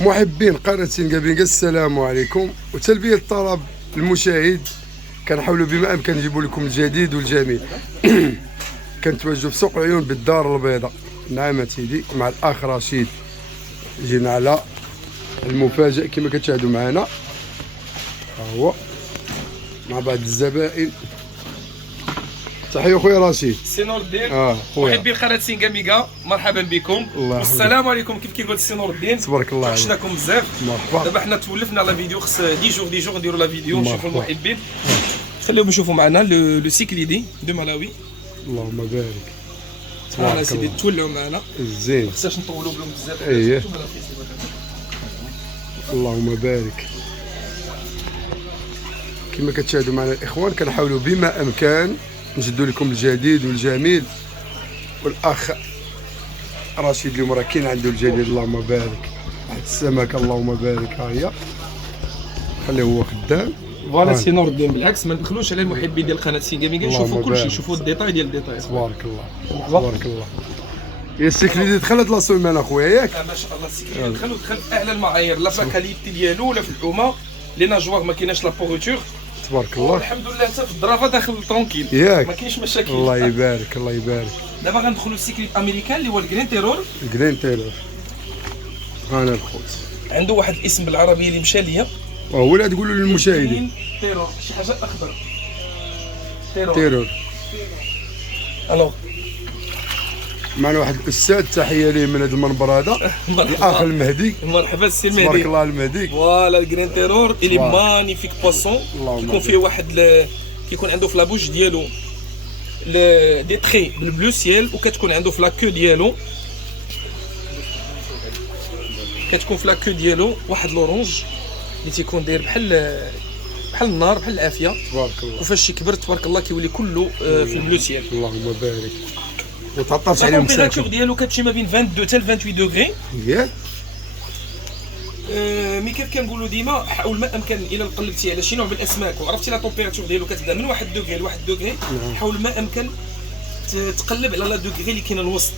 محبين قناة سينغابينغا، السلام عليكم وتلبية الطلب المشاهد. كنحاولوا بما امكن نجيبوا لكم الجديد والجميل. كنتواجدوا في سوق العيون بالدار البيضاء. نعم سيدي، مع الاخ رشيد. جينا على المفاجئ كما كتشاهدوا معنا، ها هو مع بعض الزبائن. تحية خويا رشيد. سي نور الدين. خويا محبي قناه سينغاميغا، مرحبا بكم والسلام عليكم. كيف كيقول السي نور الدين؟ تبارك الله عليك. شفناكم بزاف. مرحبا. دابا حنا تولفنا على فيديو، خص 10 جور نديروا لا فيديو نشوفوا المحبين. خليهم يشوفوا معنا لو سيكليدي دو ملاوي. اللهم بارك. تبارك سيدي تولعوا معنا زين، خصناش نطولوا بهم بزاف. اييه اللهم بارك. كما كتشاهدوا معنا الاخوان، كنحاولوا بما امكن نجدوا لكم الجديد والجميل. والاخ رشيد اليوم راه كاين عنده الجديد، اللهم بارك. واحد السمكه اللهم بارك، ها هي خليه هو خدام. فوالا سي نور الدين، بالعكس ما ندخلوش على المحبين ديال قناه سينغاميغا، نشوفوا كلشي، نشوفوا الديتاي ديال الديتاي. تبارك الله تبارك الله. يا السيكليدي دخلت لا سويمان اخويا ياك؟ ما شاء الله السيكليدي دخل في اعلى المعايير، لا في الكاليتي ديالو ولا في الحومه. لي ناجواغ ما كايناش لا بوغيتور. تبارك الله. الحمد لله حتى في الظرافه داخل ترونكيل ياك، ما كاينش مشاكل. الله يبارك الله يبارك. دابا غندخلوا السيكليت امريكان اللي هو الجرين تيرور. الجرين تيرور انا الخوت عنده واحد الاسم بالعربيه اللي مشى ليا، وهو اللي تقولوا للمشاهدين. تيرور شي حاجه اخضر. تيرور. الو معنا واحد الاستاذ، تحيه ليه من هذا المنبر هذا، الاخ المهدي. مرحبا السي المهدي. تبارك الله المهدي. فوالا الجرين تيرور الي مانيفيك بواسون. كيكون فيه واحد كيكون عنده في لابوش ديالو دي تري بالبلو سيال، وكتكون عنده في لاكو ديالو واحد لورونج اللي تيكون داير بحال النار، بحال العافيه. تبارك الله. وفاش يكبر تبارك الله كيولي كله في البلو سيال. اللهم بارك. وتعطرت عليهم التمبيراتور ديالو كتمشي ما بين 22 حتى 28 دوغري. ياك. مي كيف كنقولوا ديما، حاول ما امكن الى قلبتي على شي نوع من الاسماك وعرفتي لا تومبيراتور ديالو كتبدا من 1 دوغري ل 1 دوغري، حاول ما امكن تقلب على لا دوغري اللي كاينه الوسط.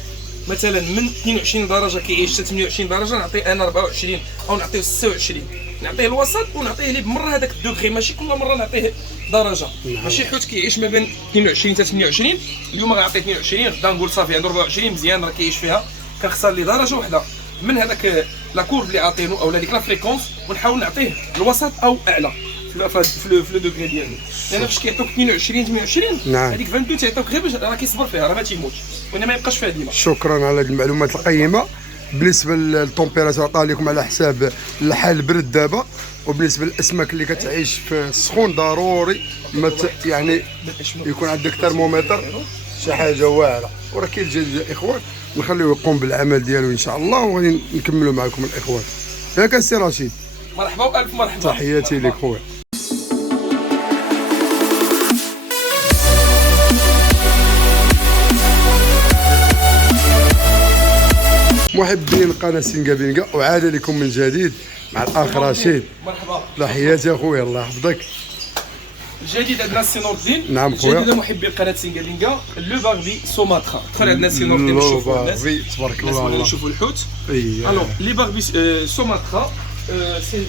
مثلا من 22 درجه كيعيش حتى 28 درجه، نعطيه انا 24 او نعطيه 26، نعطيه الوسط ونعطيه ليه بمره هذاك الدوغري، ماشي كل مره نعطيه درجه. ماشي حوت كيعيش ما بين 22 حتى 28، اليوم غنعطيه 22، غدا نقول صافي عنده 24 مزيان راه كيعيش فيها، كنختار ليه درجه وحده من هذاك لا كورب اللي عاطينو او هذيك لا فريكونس، ونحاول نعطيه الوسط او اعلى في لو دوغري ديالو. لان فاش كيعطوك 22 28 هذيك 22 تيعطوك غير باش راه كيصبر فيها، راه ما تيموتش، وانما ما يبقاش فيها ديما. شكرا على هذه المعلومات القيمه. بالنسبه للتومبيراتور عطاه لكم على حساب الحال البرد دابا، وبالنسبه للاسماك اللي كتعيش في السخون ضروري يعني يكون عندك ترمومتر، شي حاجه واعره. وراه كاين الجديد الاخوان، نخليوه يقوم بالعمل ديالو ان شاء الله، وغادي نكملوا معكم الاخوان. ياك السي رشيد؟ مرحبا والف مرحبا. تحياتي لك خويا. محبين قناه سينغابينغا، وعاد لكم من جديد مع الاخ رشيد. مرحبا. تحياتي اخويا، الله يحفظك. الجديد عندنا سي نور الدين. نعم خويا. الجديد محبي قناه سينغامينغا، لو باربي سوماترا. دخل عندنا سي نور الدين نشوفوا الناس. تبارك الناس الله. بغاو يشوفوا الحوت. الوغ لي باربي سوماترا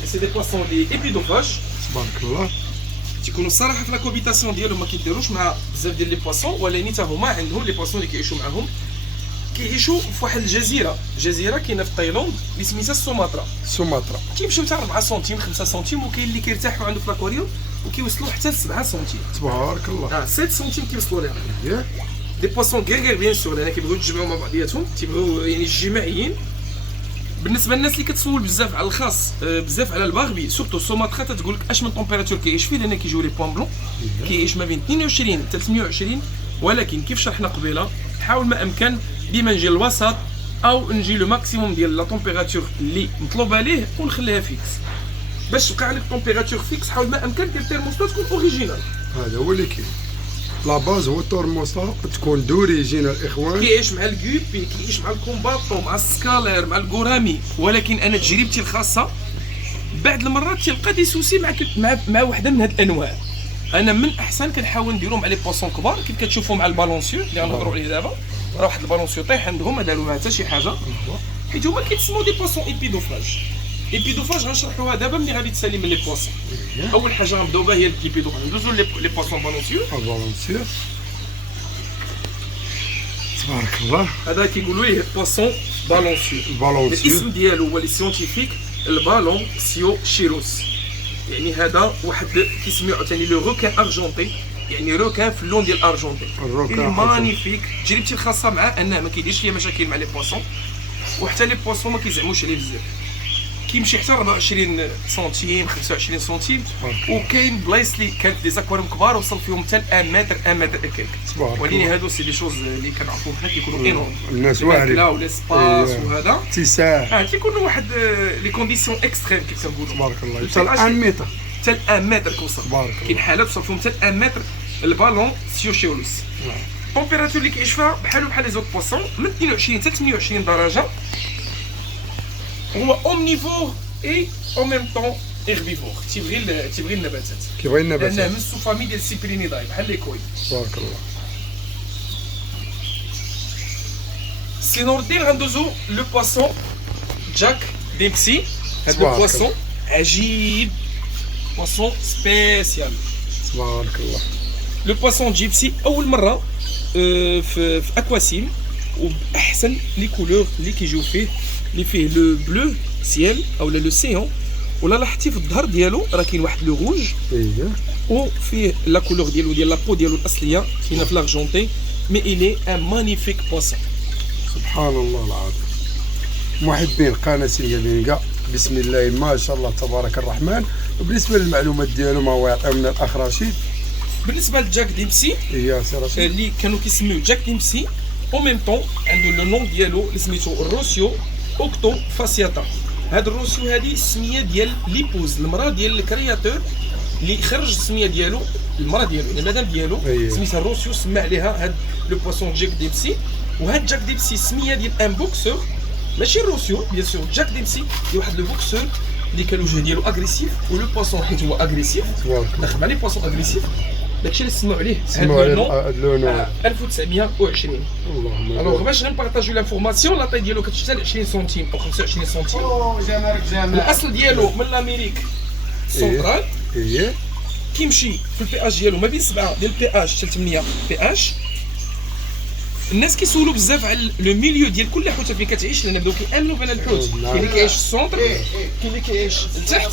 سي دي بواسون لي ايبيدوفاج. تبارك الله. تيكونوا الصراحه في لا كوبيتاسيون ديالهم ما كيديروش مع بزاف ديال لي بواسون، ولكن حتى هما عندهم لي بواسون اللي كيعيشوا معاهم. كيعيشوا في واحد جزيره كاينه في تايلاند اللي سميتها سوماترا. كيمشيو حتى 4 سنتيم 5 سنتيم، وكاين اللي كيرتاحوا عنده في لاكواريوم وكيوصلوا حتى ل 7 سنتيم. تبارك الله. 7 سنتيم كيوصلوا لها. ياك. دي بواسون غير بيان سور، لان كيبغيو يتجمعوا مع بعضياتهم، تيبغيو يعني الجماعيين. بالنسبه للناس اللي كتسول بزاف على الخاص، بزاف على الباربي، سورتو سوماترا تتقول لك اش من طومبيراتور كيعيش فيه، لان كيجيو لي بوان بلون كيعيش ما بين 22 حتى 28. ولكن كيف شرحنا قبيله، حاول ما امكن ديما نجي الوسط او نجي لو ماكسيموم ديال لا طومبيراتور اللي مطلوب عليه ونخليها فيكس. باش تبقى عندك طومبيراتور فيكس، حاول ما امكن دير التيرموستات تكون اوريجينال. هذا هو اللي كاين. لا باز هو الترموستات تكون دوريجينال الاخوان. كيعيش مع الكوبي، كيعيش مع الكومباتون، مع السكالير، مع الكورامي. ولكن انا تجربتي الخاصه بعض المرات تلقى دي سوسي مع وحده من هاد الانواع. انا من احسن كنحاول نديرهم على لي بواسون كبار كيف كتشوفوا مع البالونسيو اللي غنهضروا عليه دابا. راه واحد البالونسيو طيح عندهم ما داروا لها حتى شي حاجه حيت هما كيتسموا دي بواسون ايبيدوفاج. ايبيدوفاج غنشرحوها دابا ملي غادي تسالي من لي بواسون. اول حاجه غنبداو بها هي الايبيدوفاج. ندوزو لي بواسون بالونسيو. بالونسيو تبارك الله. هذا كيقولوا ليه بواسون بالونسيو. بالونسيو الاسم ديالو هو لي سيونتيفيك البالونسيو شيروس. يعني هذا واحد كيسميوه عاوتاني لو روكان ارجونتي، يعني روكان في اللون ديال الارجونتي. مانيفيك. تجربتي الخاصه معاه انه ما كيديرش ليا مشاكل مع لي بواسون، وحتى لي بواسون ما كيزعموش عليه بزاف. كيمشي حتى 24 سنتيم 25 سنتيم. وكاين بلايص اللي كانت دي زاكواريوم كبار وصل فيهم حتى 1 متر 1 متر اكيك. ولكن هادو سي دي شوز اللي كنعرفوهم حنا كيكونوا اينورم. الناس واعرين لا ولا سباس وهذا اتساع كيكونوا واحد لي كونديسيون اكستريم كيف كنقولوا. تبارك الله. حتى 1 متر حتى 1 متر كوصل. كاين حالات وصل فيهم حتى 1 متر البالون سيوشيولوس. التمبيراتور اللي كيعيش فيها بحال لي زوت بواسون من 22 حتى 28 درجه. هو اومنيفور اي او ميم طون هيربيفور. تيبغي النباتات. كيبغي النباتات لانه من السوفامي ديال السيبرينيداي بحال لي كوي. تبارك الله. سينور الدين غندوزو لو بواسون جاك ديمسي. هذا البواسون عجيب، بواسون سبيسيال تبارك الله. لو بواسون جيبسي اول مره في اكواسيم وباحسن لي كولور اللي كيجيو فيه، اللي فيه لو بلو سيال او لو سيون، ولا لاحظتي في الظهر ديالو راه كاين واحد لو روج وفيه لا كولور ديالو ديال لابو ديالو الاصليه كاينه في لارجونتي. مي إلي ان مانيفيك بواسون. سبحان الله العظيم. محبين قناه سينغابينغا بسم الله ما شاء الله تبارك الرحمن. وبالنسبه للمعلومات ديالو ما هو يعطيهم من الاخ رشيد. بالنسبه لجاك ديمسي يا سي رشيد اللي كانوا كيسميوه جاك ديمسي او ميم طون عنده لو نون ديالو اللي سميتو الروسيو اوكتو فاسياتا. هاد الروسيو هادي السميه ديال ليبوز المراه ديال الكرياتور اللي خرج السميه ديالو، المراه ديالو المدام ديالو سميتها الروسيو، سمى عليها هاد لو بواسون جاك ديمسي. وهاد جاك ديمسي سميه ديال ان بوكسور ماشي الروسيو بيان سور. جاك ديمسي هي واحد لو بوكسور اللي كان الوجه ديالو اغريسيف، ولو بواسون حيت هو اغريسيف داخل عليه بواسون اغريسيف داكشي اللي سمعوا عليه هاد لو نون 1920. اللهم الوغ باش غنبارطاجيو لانفورماسيون لاطاي ديالو كتشتغل 20 سنتيم او 25 سنتيم. الاصل ديالو من الامريك سنترال. كيمشي في البي اش ديالو ما بين 7 ديال البي اش حتى 8 بي اش. الناس كيسولوا بزاف على لو ميليو ديال كل حوته فين كتعيش، لان بداو كيامنوا بان الحوت كاين اللي كيعيش في السونتر كاين اللي كيعيش لتحت.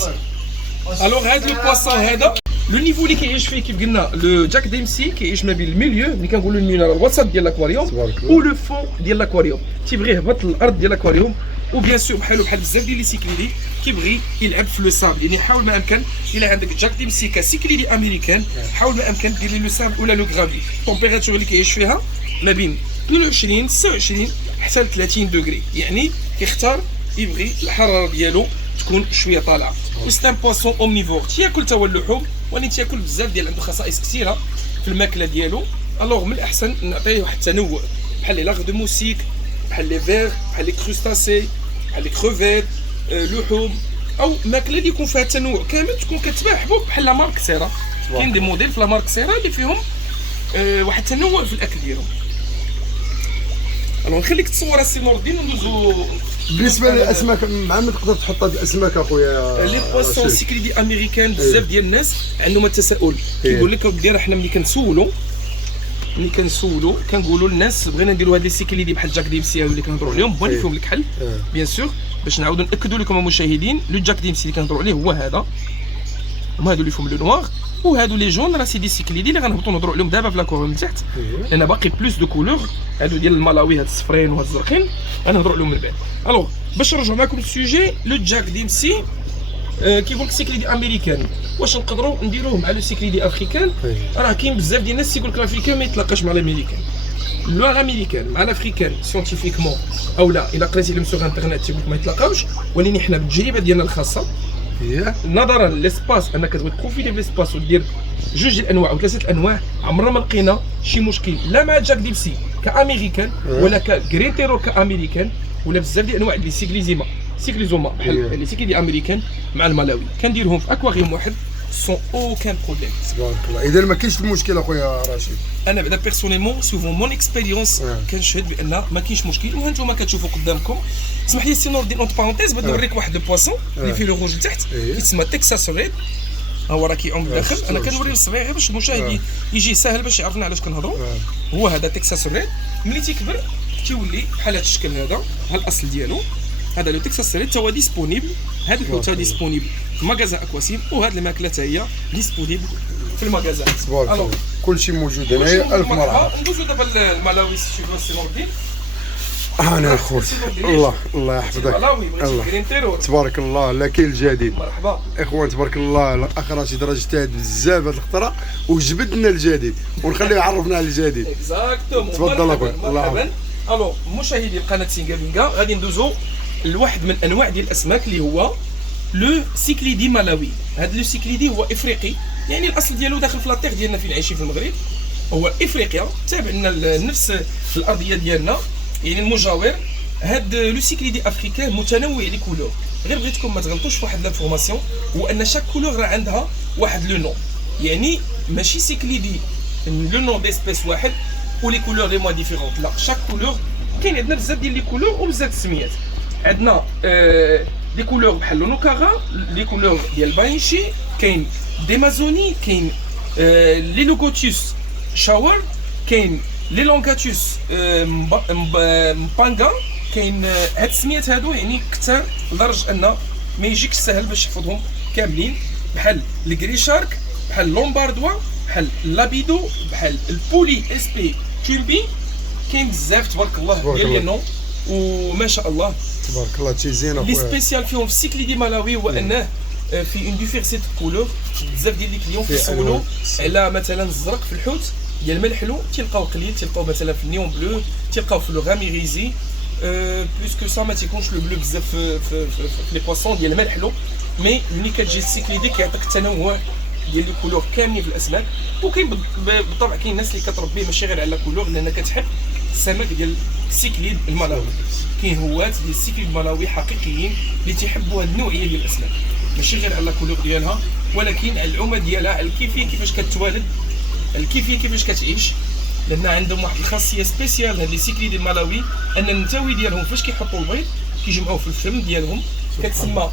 الوغ هاد لو بواسون هذا لو نيفو اللي كيعيش فيه كيف قلنا لو جاك ديمسي كيعيش ما بين الميليو اللي كنقولوا الميليو راه الوسط ديال الاكواريوم ولو فون ديال الاكواريوم. تيبغي يهبط للارض ديال الاكواريوم، وبيان سور بحال بزاف ديال لي سيكليدي كيبغي يلعب في لو سابل. يعني حاول ما امكن الا عندك جاك ديمسي كسيكليدي امريكان حاول ما امكن دير لي لو سابل ولا لو غرافي. التمبيراتور اللي كيعيش فيها ما بين 22 29 حتى ل 30 دوغري، يعني كيختار يبغي الحراره ديالو تكون شويه طالعه. وستان بواسون اومنيفور تياكل تا هو اللحوم، ولكن تياكل بزاف ديال عنده خصائص كثيره في الماكله ديالو. الوغ من الاحسن نعطيه واحد التنوع بحال لي لاغ دو موسيك، بحال لي فيغ، بحال لي كروستاسي، بحال لي كروفيت، لحوم او ماكله اللي يكون فيها تنوع كامل تكون كتباع حبوب بحال لا مارك سيرا. كاين دي موديل في لا مارك سيرا اللي فيهم واحد التنوع في الاكل ديالهم. الوغ نخليك تصور السي نور الدين وندوزو. بالنسبه للاسماك مع من تقدر تحط هاد الاسماك اخويا لي بواسون سيكليدي امريكان بزاف ديال الناس عندهم التساؤل كيقول لك اودي حنا ملي كنسولوا كنقولوا للناس بغينا نديروا هاد لي سيكليدي بحال جاك ديمسي اللي كنهضروا عليهم بغينا فيهم الكحل بيان سور باش نعاودوا ناكدوا لكم المشاهدين لو جاك ديمسي اللي كنهضروا عليه هو هذا، هما هادو اللي فيهم لو نوار، وهادو لي جون راه سي دي سيكليدي اللي غنهبطوا نهضروا عليهم دابا في لاكور من تحت لان باقي بلوس دو كولور. هادو ديال الملاوي هاد الصفرين وهاد الزرقين غنهضروا عليهم من بعد. الوغ باش نرجعوا معكم للسوجي لو جاك ديمسي كيقول لك سيكليدي امريكان واش نقدروا نديروه مع لو سيكليدي افريكان؟ راه كاين بزاف ديال الناس يقول لك الافريكان ما يتلاقاش مع الامريكان، لو الامريكان مع الافريكان سيونتيفيكمون او لا الا قريتي لهم سوغ انترنت تيقول لك ما يتلاقاوش، ولكن حنا بالتجربه ديالنا الخاصه نظرا للاسباس انك كتبغي تبروفيتي بالاسباس ودير جوج ديال الانواع او ثلاثه الانواع عمرنا ما لقينا شي مشكل لا مع جاك ديمسي كامريكان ولا كغرين تيرور كامريكان ولا بزاف ديال الانواع ديال سيكليزوما بحال لي سيكليدي امريكان مع الملاوي كنديرهم في اكواريوم واحد سون اوكان بروبليم. تبارك الله. اذا ما كاينش المشكل اخويا رشيد. انا بعدا بيرسونيلمون سوفون مون اكسبيريونس كنشهد بان ما كاينش مشكل. وها نتوما كتشوفوا قدامكم، اسمح لي سي نور دي اونت بارونتيز باش نوريك واحد لو بواسون اللي فيه لو روج لتحت كيتسمى تكساس ريد. ها هو راه كيعوم بداخل. انا كنوري الصبيعي غير باش المشاهد يجي ساهل باش يعرفنا علاش كنهضروا. هو هذا تكساس ريد، ملي تيكبر تيولي بحال هذا الشكل هذا. ها الاصل ديالو هذا لو تكساس ريد توا ديسپونيبل. هذا الحوت ديسپونيبل في ماغازان اكواسيم، وهاد الماكله حتى هي ديسپونيبل في الماغازان. تبارك الله. كلشي موجود هنايا. الف مرحبا. ندوزو دابا الملاوي سي تو سي نور الدين. انا خوت الله يحفظك. الله تبارك الله. لا كاين الجديد. مرحبا اخوان تبارك الله. الاخ رشيد راه اجتهد بزاف هاد الخطره وجبد لنا الجديد ونخليه يعرفنا على الجديد. اكزاكتومون. تفضل اخويا. الله يحفظك. الو مشاهدي القناه سينغافينغا، غادي ندوزو لواحد من انواع ديال الاسماك اللي هو لو سيكليدي مالاوي. هذا لو سيكليدي هو افريقي، يعني الاصل ديالو داخل في لاطيغ ديالنا فين عايشين في المغرب. هو افريقيا تابع لنا نفس الارضيه ديالنا، يعني المجاور. هاد لو سيكليدي افريكان متنوع لي كولور. غير بغيتكم ما تغلطوش في واحد لانفورماسيون، هو ان شاك كولور راه عندها واحد لو نون، يعني ماشي سيكليدي لو نون ديسبيس واحد و لي كولور لي موا ديفيرونت. لا، شاك كولور كاين عندنا بزاف ديال لي كولور وبزاف السميات. عندنا لي كولور بحال لونوكاغا، لي كولور ديال باينشي، كاين ديمازوني، كاين لي لوغوتيوس شاور، كاين لي لونغاتوس مبانغا. كاين هاد السميات هادو يعني كثار لدرجه ان ما يجيكش سهل باش تحفظهم كاملين، بحال الكري شارك، بحال لومباردوا، بحال لابيدو، بحال البولي اس بي توربي. كاين بزاف تبارك الله ديال لي نون وما شاء الله تبارك الله. تيزين اخويا. لي سبيسيال فيهم في السيكليدي مالاوي هو انه في اون ديفيرسيت كولور. بزاف ديال لي كليون كيسولوا على مثلا الزرق في الحوت ديال الملحلو، تلقاو قليل، تلقاو مثلا في النيون بلو، تلقاو في لو غاميريزي. بلوس كو سا ما تيكونش لو بلو بزاف في لي بواسون ديال الملحلو. مي ملي كتجي السيكليدي كيعطيك التنوع ديال لي كولور كاملين في الاسماك. وكاين بالطبع كاين الناس اللي كتربيه ماشي غير على كولور، لان كتحب السمك ديال السيكليد الملاوي. كاين هواة ديال السيكليد الملاوي حقيقيين اللي تيحبوا هذه النوعيه ديال الاسماك، ماشي غير على كولور ديالها ولكن على العومه ديالها، على الكيفيه كيفاش كتوالد، الكيفيه كيفاش كتعيش. لان عندهم واحد الخاصيه سبيسيال هاد لي سيكليد الملاوي، ان النتاوي ديالهم فاش كيحطوا البيض كيجمعوه في الفم ديالهم، كتسمى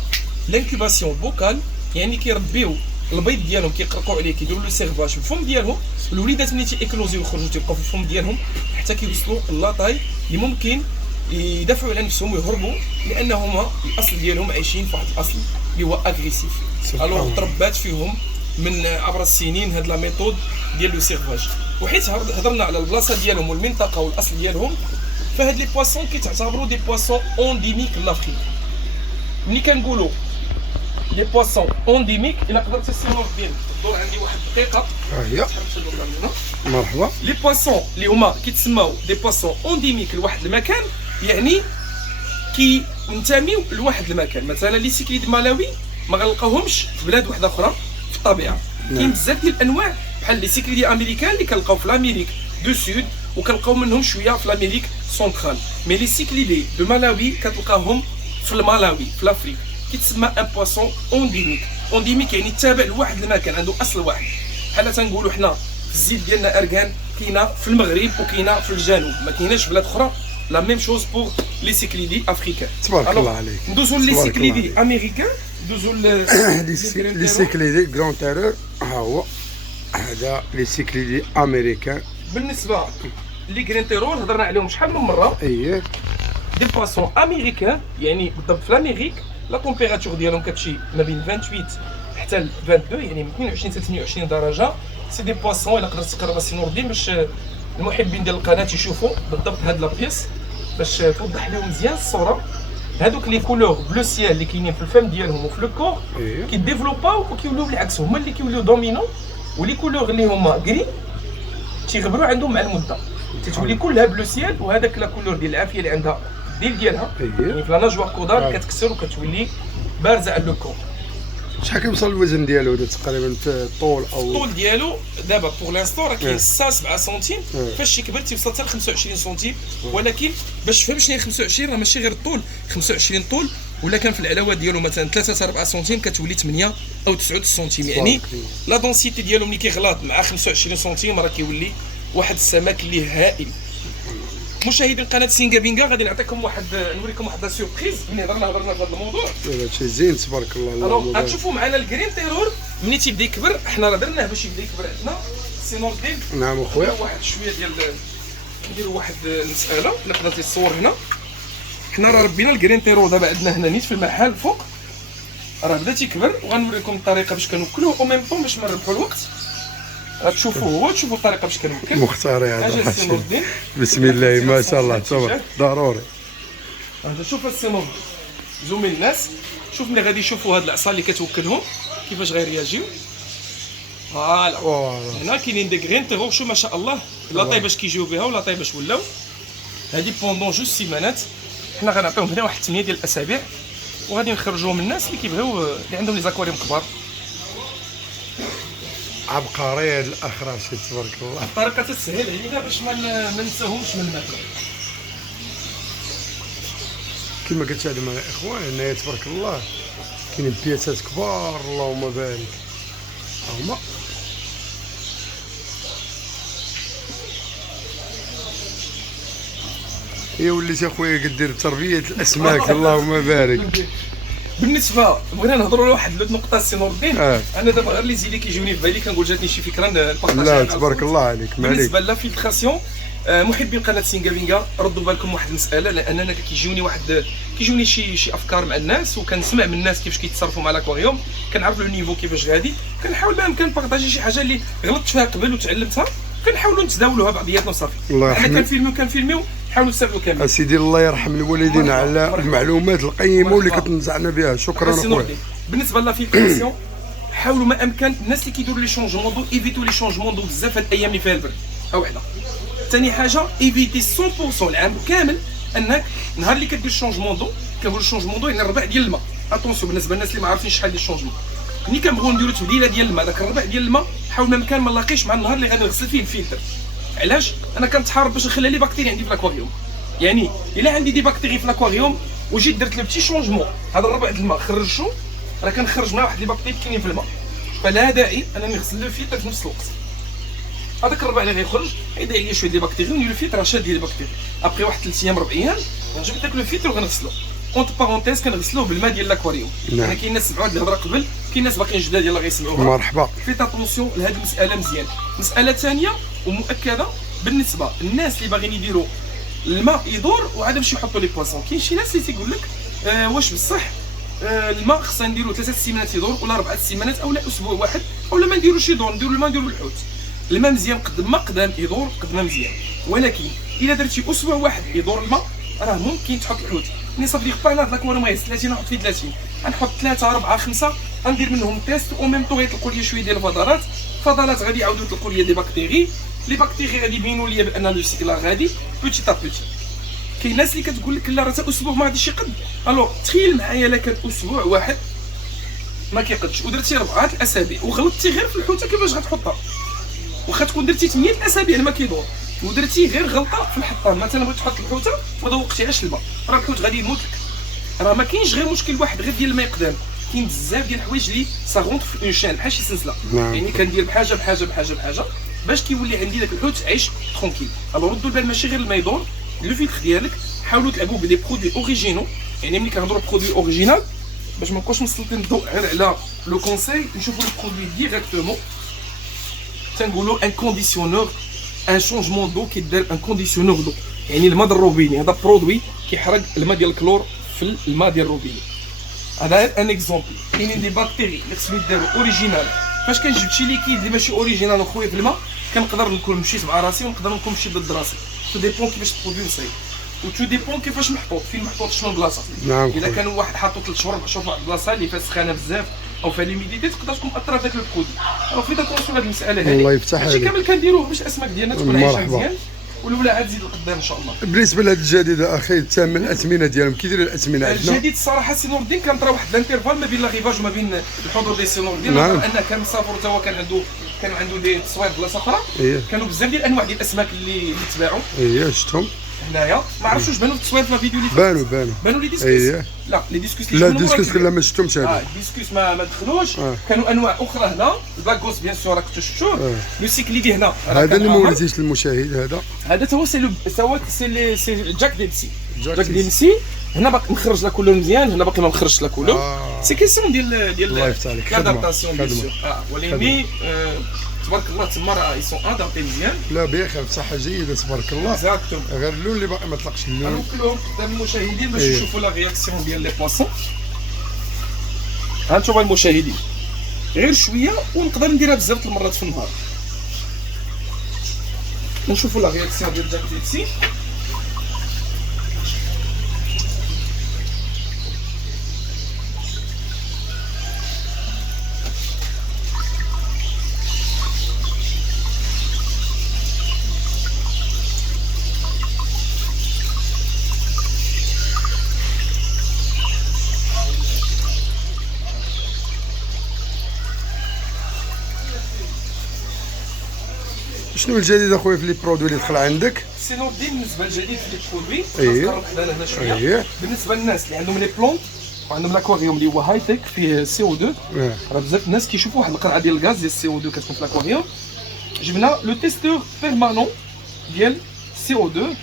لانكوباسيون بوكال. يعني كيربيو البيض ديالهم، كيقرقوا عليه، كيديروا له سيرفاج في الفم ديالهم. الوليدات ملي تيكلوزيو يخرجوا تيبقاو في الفم ديالهم حتى كيوصلوا لاطاي اللي ممكن يدافعوا على نفسهم ويهربوا، لانهم الاصل ديالهم عايشين في واحد الاصل اللي هو اغريسيف. الوغ تربات فيهم من عبر السنين هاد لا ميثود ديال لو سيرفاج. وحيت هضرنا على البلاصه ديالهم والمنطقه والاصل ديالهم، فهاد لي بواسون كيتعتبروا دي بواسون اونديميك لافريك. ملي كنقولوا لي بواسون اونديميك، الا قدرت السينور ديال الدور عندي واحد الدقيقه. ها هي. مرحبا. لي بواسون اللي هما كيتسماو دي بواسون اونديميك لواحد المكان، يعني كينتميو لواحد المكان. مثلا لي سيكليد مالاوي ما غنلقاوهمش في بلاد واحده اخرى في الطبيعه. كاين بزاف ديال الانواع بحال لي سيكليدي امريكان اللي كنلقاو في الامريك دو سود، وكنلقاو منهم شويه في الامريك سونترال. مي لي سيكليدي دو مالاوي كتلقاوهم في المالاوي في لافريك. كيتسمى ان بواسون اونديميك. اونديميك يعني تابع لواحد المكان، عنده اصل واحد. بحال تنقولوا حنا في الزيت ديالنا ارغان كاينه في المغرب وكاينه في الجنوب، ما كايناش بلاد اخرى. لا ميم شوز بور لي سيكليدي افريكان. تبارك الله عليك. ندوزو لي سيكليدي امريكان. ندوزو لي سيكليدي غران تيرور. ها هو هذا لي سيكليدي امريكان. بالنسبه لي غرين تيرور هضرنا عليهم شحال من مره. اييه. دي بواسون امريكان، يعني بالضبط في الامريك لا تمبيراتور ديالهم كتمشي ما بين 28 حتى ل 22، يعني من 22 حتى 28 درجه. سي دي بواسون الا قدرت تقرب السي نور الدين باش المحبين ديال القناه يشوفوا بالضبط هاد لا بيس، باش توضح لهم مزيان الصوره. هادوك لي كولور بلو سيال اللي كاينين في الفم ديالهم وفي الكور كيديفلوباو وكيوليو بالعكس، هما اللي كيوليو دومينو. ولي كولور اللي هما كري تيغبروا عندهم مع المده، تتولي كلها بلو سيال. وهذاك لا كولور ديال العافيه اللي عندها الديل ديالها يعني في لا ناجوار كودار كتكسر وكتولي بارزه على لو كور. شحال كيوصل الوزن ديالو تقريبا في الطول او الطول ديالو دابا بور لانستون راه كاين 7 سنتيم، فاش يكبر تيوصل حتى ل 25 سنتيم. ولكن باش تفهم شنو هي 25 راه ماشي غير الطول، 25 طول ولا كان في العلاوه ديالو مثلا 3 4 سنتيم كتولي 8 او 9 سنتيم. يعني لا دونسيتي ديالو ملي كيغلط مع 25 سنتيم راه كيولي واحد السمك اللي هائل. مشاهدين قناه سينغا بينغا غادي نعطيكم نوريكم واحد لا سوربريز ملي هضرنا في هذا الموضوع. هادشي زين تبارك الله. الوغ غتشوفوا معنا الجرين تيرور ملي تيبدا يكبر، حنا راه درناه باش يبدا يكبر عندنا سي نور الدين. نعم اخويا. واحد شويه ديال نديروا واحد المساله نقدر تصور هنا. حنا راه ربينا الجرين تيرور دابا عندنا هنا نيت في المحل فوق، راه بدا تيكبر وغنوريكم الطريقه باش كنوكلوه او ميم طون باش ما نربحوا الوقت. غتشوفوا هو تشوفوا الطريقه باش كنوكل. مختار يا هذا سي نور الدين. بسم الله ما شاء الله تبارك ضروري. هذا شوف السي نور زومي الناس، شوف ملي غادي يشوفوا هاد العصا اللي كتوكلهم كيفاش غيرياجيو. فوالا هنا كاينين دي غرين تيرور شو ما شاء الله، لا طاي باش كيجيو بها ولا طاي باش ولاو. هادي بوندون جوج سيمانات، حنا غنعطيوهم هنا واحد 8 ديال الاسابيع وغادي نخرجوهم للناس اللي كيبغيو اللي عندهم لي زاكواريوم كبار. عبقري هاد الاخ راشد تبارك الله. الطريقه تسهل علينا باش ما ننساوهمش من الماكله. كما قلت هذا مع الاخوان هنايا تبارك الله كاينين بياسات كبار اللهم بارك. هما هي وليت اخويا كدير تربيه الاسماك اللهم بارك. بالنسبه بغينا نهضروا على واحد النقطه سي نور الدين. انا دابا غير لي زيدي كيجوني في بالي كنقول جاتني شي فكره نبارطاجيها. لا تبارك الله عليك. ما عليك. بالنسبه لا فيلتراسيون محبين قناه سينغا بينغا ردوا بالكم واحد المساله، لان انا كيجوني شي افكار مع الناس وكنسمع من الناس كيفاش كيتصرفوا مع الاكواريوم، كنعرف لو نيفو كيفاش غادي، كنحاول ما امكن نبارطاجي شي حاجه اللي غلطت فيها قبل وتعلمتها كنحاولوا نتداولوها بعضياتنا وصافي. حنا كنفيلميو نحاولوا نستافدوا كامل. اسيدي الله يرحم الوالدين على المعلومات القيمه اللي كتنزعنا بها. شكرا اخويا. بالنسبه لا فيلتراسيون حاولوا ما امكن الناس اللي كيديروا لي شونجمون دو ايفيتو لي شونجمون دو بزاف هاد الايام اللي فيها البرد. وحده ثاني حاجه ايفيتي 100% العام كامل انك نهار اللي كدير شونجمون دو، كنقول شونجمون دو يعني الربع ديال الماء. اتونسيون بالنسبه للناس اللي ما عارفينش شحال ديال الشونجمون، ملي كنبغيو نديرو تبديله ديال الماء داك الربع ديال الماء حاول ما امكن ما نلاقيش مع النهار اللي غادي نغسل فيه الفلتر. علاش؟ انا كنتحارب باش نخلي لي باكتيري عندي في الاكواريوم. يعني الا عندي دي باكتيري في الاكواريوم وجيت درت لو بتي شونجمون هذا الربع ديال الماء خرجته راه كنخرج مع واحد لي باكتيري كاينين في الماء، فلا داعي انني نغسل لو فلتر في نفس الوقت. هذاك الربع اللي غيخرج يدير لي شويه ديال لي باكتيري وندير لو فلتر راه شاد ديال لي باكتيري. ابري واحد 3 ايام 4 ايام غنجيب داك لو فلتر وغنغسلو اونت بارونتيز كنغسلوه بالماء ديال الاكواريوم. يعني كاين ناس سمعوا هاد الهضره قبل، كاين ناس باقيين جداد يلاه غيسمعوها. مرحبا. فيت اتونسيون لهاد المساله مزيان. مساله ثانيه ومؤكده بالنسبه للناس اللي باغيين يديروا الماء يدور وعاد باش يحطوا لي بواسون، كاين شي ناس اللي تيقول لك واش بصح الماء خصنا نديروا 3 سيمانات يدور ولا 4 سيمانات او لا اسبوع واحد او لا ما نديروش يدور، نديروا الماء نديروا الحوت. الماء مزيان قد ما قدام يدور قد ما مزيان، ولكن الا درتي اسبوع واحد يدور الماء راه ممكن تحط الحوت. ملي صافي لي قطعنا هاد لاكواريوم غير 30 نحط فيه 30 غنحط 3 4 5 غندير منهم تيست او ميم طون يطلقوا لي شويه ديال الفضلات غادي يعاودوا يطلقوا لي دي باكتيري. لي باكتيري غادي يبينوا لي بان لو سيكل غادي بوتي تا بوتي. كاين ناس اللي كتقول لك لا راه تا اسبوع ما غاديش يقد. الوغ تخيل معايا الا كان اسبوع واحد ما كيقدش ودرتي 4 الاسابيع وغلطتي غير في الحوته كيفاش غتحطها؟ واخا تكون درتي 8 الاسابيع ما كيدور ودرتي غير غلطه في الحطام، مثلا بغيت تحط الحوته ما ذوقتيهاش الماء راه الحوت غادي يموت لك. راه ما كاينش غير مشكل واحد غير ديال الماء يقدام، كاين بزاف ديال الحوايج اللي صاغونت في اون شان بحال شي سلسله. يعني كندير بحاجه باش كيولي عندي داك الحوت عايش ترونكيل. الو ردوا البال ماشي غير الماء يدور، لو فيلتر ديالك حاولوا تلعبوا بدي برودوي اوريجينو. يعني ملي كنهضروا برودوي اوريجينال باش ما نبقاوش مسلطين الضوء غير على لو كونساي، نشوفوا البرودوي ديريكتومون. تنقولوا ان كونديسيونور ان شونجمون دو كيدار ان كونديسيونور دو، يعني الماء ديال الروبيني هذا برودوي كيحرق الماء ديال الكلور في الماء ديال الروبيني. هذا ان اكزومبل. كاينين دي باكتيري اللي خصهم يداروا اوريجينال. فاش كنجيب شي ليكيد اللي ماشي اوريجينال نخويه في الماء كنقدر نكون مشيت مع راسي ونقدر نكون مشيت ضد راسي. تو ديبون كيفاش البرودوي نصايب وتو ديبون كيفاش محطوط، فين محطوط شنو البلاصه. اذا كان واحد حاطو 3 شهور 4 شهور في واحد البلاصه اللي فيها سخانه بزاف او فيها ليميديتي تقدر تكون مأثره في ذاك البرودوي. راه في تكونسيون هذه المساله هذه الله يفتح عليك. هادشي كامل كنديروه باش الاسماك ديالنا تكون عايشه مزيان والولاعه تزيد لقدام ان شاء الله. بالنسبه لهذا الجديد اخي الثمن الاثمنه ديالهم كي داير الاثمنه عندنا؟ الجديد الصراحه سي نور الدين كان راه واحد الانترفال ما بين لاغيفاج وما بين الحضور ديال سي نور الدين. ان كان مسافر حتى هو كان عنده دي تصوير بلاصه اخرى. كانوا بزاف ديال الانواع ديال الاسماك اللي تباعوا. شفتهم هنايا ما عرفتش واش بانوا في التصوير في الفيديو اللي فات. بانوا لي ديسكوس. اييه لا لي ديسكوس لا ديسكوس لا ما شفتهمش هذا الديسكوس ما دخلوش. كانوا انواع اخرى هنا. الباكوس بيان سور راك شفتوه. لو سيكليدي هنا هذا اللي ما وريتيش للمشاهد. هذا هو سي جاك ديلسي. هنا باقي مخرج لا كولور مزيان. هنا باقي ما مخرجش لا كولور. سي كيسيون ديال اللايف تاعك لادابتاسيون بيان سور. ولكن تبارك الله تما راه يسون ادابتي مزيان. لا بخير بصحه جيده تبارك الله. اكزاكتوم. غير اللون اللي باقي ما طلقش اللون. نوكلوهم قدام المشاهدين باش يشوفوا لا رياكسيون ديال لي بواسون. هانتوما المشاهدين غير شويه ونقدر نديرها بزاف المرات في النهار. نشوفوا لا رياكسيون ديال جاك ديلسي. شنو الجديد اخويا في لي برودوي اللي دخل عندك؟ سي نور الدين بالنسبه للجديد في لي برودوي. ايه نقرب هنا شويه. بالنسبه للناس اللي عندهم لي بلونت وعندهم لاكواريوم اللي هو هاي تك فيه سي او 2. راه بزاف الناس كيشوفوا واحد القرعه ديال الغاز ديال السي او 2 كتكون في لاكواريوم. جبنا لو تيستور بيرمانون ديال سي او 2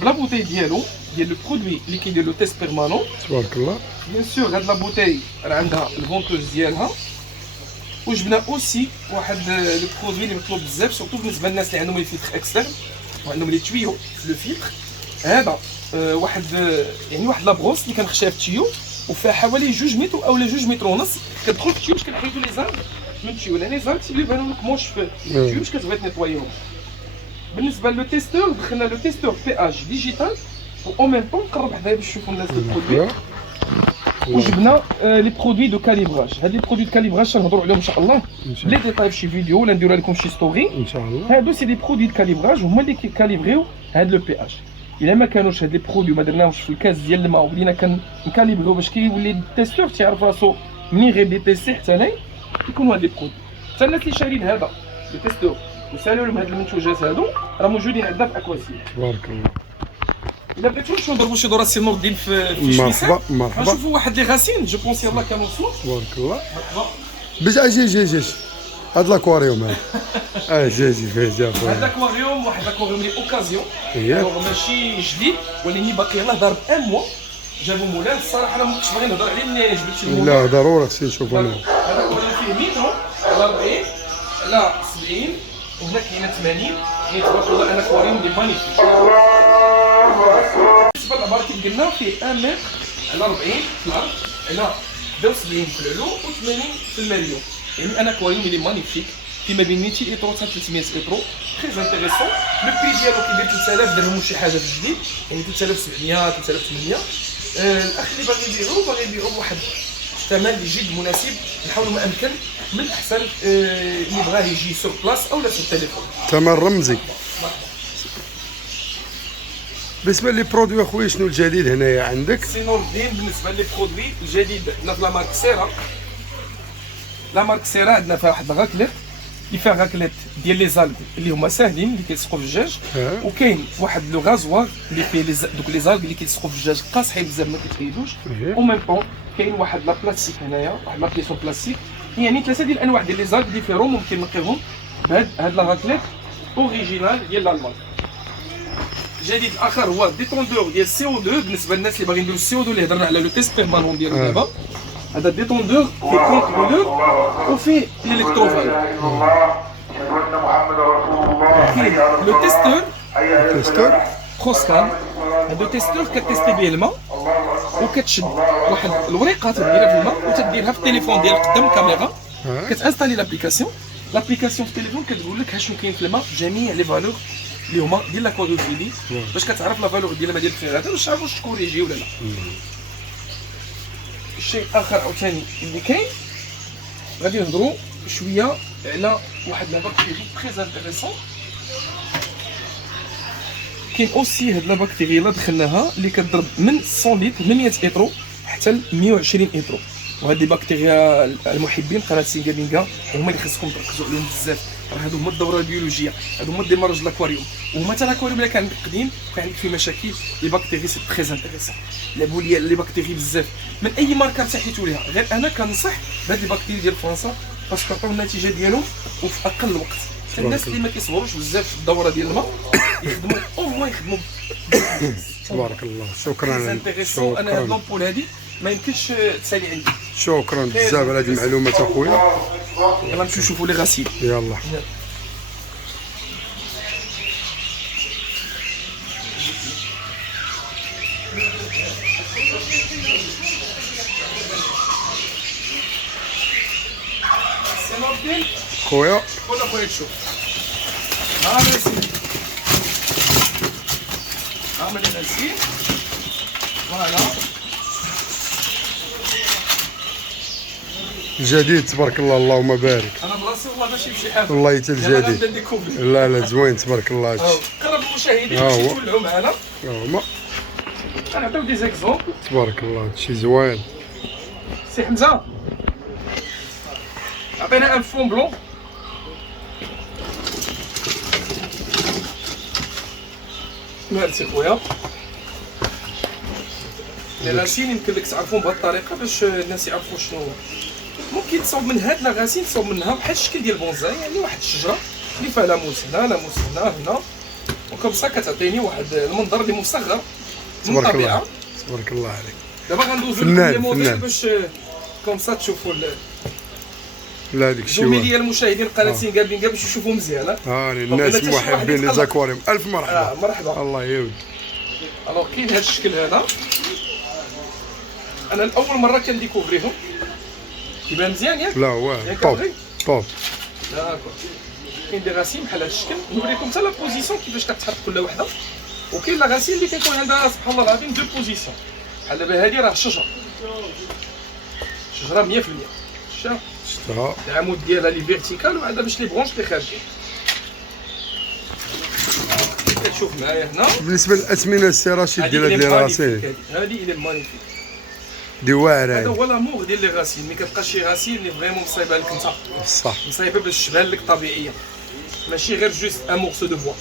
بلا بوتاي ديالو ديال لو برودوي اللي كيدير لو تيست بيرمانون. تبارك الله. بيان سور هاد لا بوتاي راه عندها الفونتوز ديالها. وجبنا اوسي واحد لو برودوي اللي مطلوب بزاف سورتو بالنسبه للناس اللي عندهم لي فيلتر اكسترن وعندهم لي تويو في لو فيلتر. هذا واحد يعني واحد لابروس اللي كنخشيها في التيو وفيها حوالي 2 متر او 2 متر ونص. كتدخل في التيو باش كنحيدو لي زارد من التيو لان لي زارد اللي بانوا لك موش في التيو باش كتبغي تنيطوايهم. بالنسبه لو تيستور دخلنا لو تيستور بي اش ديجيتال و او ميم طون قرب حدايا باش تشوفوا الناس البرودوي. وجبنا لي برودوي دو كاليبراج. هاد لي برودوي دو كاليبراج نهضروا عليهم ان شاء الله لي ديتاي في شي فيديو ولا نديروا لكم شي ستوري ان شاء الله. هادو سي لي برودوي دو كاليبراج هما اللي كيكاليبريو هاد لو بي اش. الا ما كانوش هاد لي برودوي ما درناهمش في الكاس ديال الماء وبدينا كنكاليبريو باش كيولي التيستور تيعرف راسو منين غيبدا تيستي حتى لاين كيكونوا هاد لي برودوي. حتى الناس اللي شارين هذا لو تيستور وسالوا لهم هاد المنتوجات هادو راه موجودين عندنا في اكواسيل. تبارك الله. الا بغيتو نمشيو نضربوا شي دورة سي نور الدين في مرحبا مرحبا. نشوفوا واحد لي غاسين جو بونس يلاه كانوا وصلوا. تبارك الله. مرحبا. باش جي هاد لاكواريوم هذا جي اخويا. هاد لاكواريوم واحد لاكواريوم لي اوكازيون. اييه ماشي جديد ولكن باقي يلاه دار بان موا. جابوا مولان الصراحه انا ما كنتش باغي نهضر عليه ملي جبت شي مولان. لا ضروري خصني نشوفو انا. هذا لاكواريوم فيه متر على 40 على 70 وهنا كاينه 80. يعني تبارك الله انا اكواريوم لي مانيفيك. بالنسبه للعبار كيف قلنا فيه 1 متر على 40 في الارض على 70 في العلو و80 في المليون. يعني انا اكواريوم لي مانيفيك في ما بين 200 ايترو حتى 300 ايترو. تري انتريسون. لو بري ديالو كيدير 3000 درهم شي حاجه في الجديد يعني 3700 3800. الاخ اللي باغي يبيعو بواحد الثمن اللي جد مناسب نحاولوا ما امكن من الاحسن اللي بغاه يجي سور بلاص او لا في التليفون. ثمن رمزي. بالنسبه لي برودوي اخويا شنو الجديد هنايا عندك؟ سي نور الدين بالنسبه لي برودوي الجديد عندنا في لا مارك سيرا. لا مارك سيرا عندنا فيها واحد الغاكليت اللي فيها غاكليت ديال لي زالغ اللي هما ساهلين اللي كيلصقوا في الدجاج. وكاين واحد لو غازوار اللي فيه دوك لي زالغ اللي كيلصقوا في الدجاج قاصحين بزاف ما كيتخيلوش. او ميم طون كاين واحد لا بلاستيك هنايا واحد لا بليسون بلاستيك يعني 3 ديال الانواع ديال لي زالغ ديفيرون ممكن نلقيهم بهاد لا غاكليت اوريجينال ديال الالمان. الجديد الاخر هو ديتوندور ديال سي او 2 بالنسبه للناس اللي باغيين يديروا السي او 2 اللي هضرنا على لو تيست بيرمانون ديالو دابا. هذا ديتوندور فيه كونترولور وفيه الالكتروفال. لو تيستور خوسكان. هادو تيستور كتيستي به الماء وكتشد واحد الوريقه تديرها في الماء وتديرها في التليفون ديالك قدام الكاميرا. كتانستالي لابليكاسيون في التليفون كتقول لك شنو كاين في الماء جميع لي فالور اللي هما ديال لاكواريوفيلي باش كتعرف لا فالور ديال الماء ديالك فين غادا باش تعرف واش تكوريجي ولا لا. الشيء الاخر عاوتاني اللي كاين غادي نهضروا شويه على واحد لا باكتيري تري انتريسون. كاين اوسي هاد لا باكتيري لا دخلناها اللي كتضرب من 100 لتر من 100 ايترو حتى ل 120 ايترو. وهاد لي باكتيريا المحبين قناه سينغالينغا هما اللي خصكم تركزوا عليهم بزاف راه هادو هما الدوره البيولوجيه، هادو هما الديمارج الاكواريوم. وهما حتى الاكواريوم اللي كان عندك قديم كان عندك فيه مشاكل، لي باكتيري سي تري انتريسون، لعبوا لي لي باكتيري بزاف من اي ماركه ارتحيتوا ليها. غير انا كنصح بهاد لي باكتيري ديال فرنسا باش كيعطيو النتيجه ديالهم وفي اقل وقت. الناس اللي ما كيصبروش بزاف في الدوره ديال الماء يخدموا او موان يخدموا تبارك الله. شكرا. انتريسون. انا هاد لومبول هادي ما يمكنش تسالي عندي. شكرا بزاف على هذه المعلومات اخويا. يلا نمشيو نشوفوا لي غسيل. يلا. خويا خذ اخويا تشوف. ها غسيل، ها من الغسيل فوالا الجديد تبارك الله. اللهم بارك. انا بلاصتي والله ماشي بشي حاجه، والله حتى الجديد. لا لا زوين تبارك الله. هادشي قرب المشاهدين باش يتولعوا معنا. هما غنعطيو دي زيكزومبل. تبارك الله. هادشي زوين. سي حمزه عطينا ان فون بلون. ميرسي خويا. لي غاسين يمكن لك تعرفون بهذه الطريقه باش الناس يعرفوا شنو هو. ممكن تصاوب من هاد لا غاسين تصاوب منها بحال الشكل ديال البونزاي، يعني واحد الشجره اللي فيها لاموس هنا لاموس هنا وكم سا كتعطيني واحد المنظر اللي مصغر من تبارك الطبيعه. الله. تبارك الله عليك. دابا غندوزو لكم لي موديل باش كوم سا تشوفوا لا هذيك الشيء زميلي المشاهدين قناه سينغابينغا باش يشوفوا مزيان. الناس محبين لي زاكواريوم. الف مرحبا. مرحبا. الله يعاود. الوغ كاين هذا الشكل هذا، انا الاول مره كنديكوفريهم. كيبان مزيان ياك؟ لا هو طوب طوب. داكور. كاين دي غاسين بحال هذا الشكل، نوريكم حتى لا بوزيسيون كيفاش كتحرك كل وحده. وكاين لا غاسين اللي كيكون عندها سبحان الله العظيم دو بوزيسيون. بحال دابا هذه راه شجره 100%. شتها العمود ديالها لي فيرتيكال وعندها باش لي برونش لي خارجين. كتشوف معايا هنا بالنسبه للاثمنه السي رشيد ديال هاد لي غاسين. هذه الى مانيفيك. دي واعره. هذا هو لامور ديال لي غاسين. ملي كتلقى شي غاسين اللي فريمون مصايبه لك انت، صح مصايبه باش تبان لك طبيعيه، ماشي غير جوست ان مورسو دو بوا.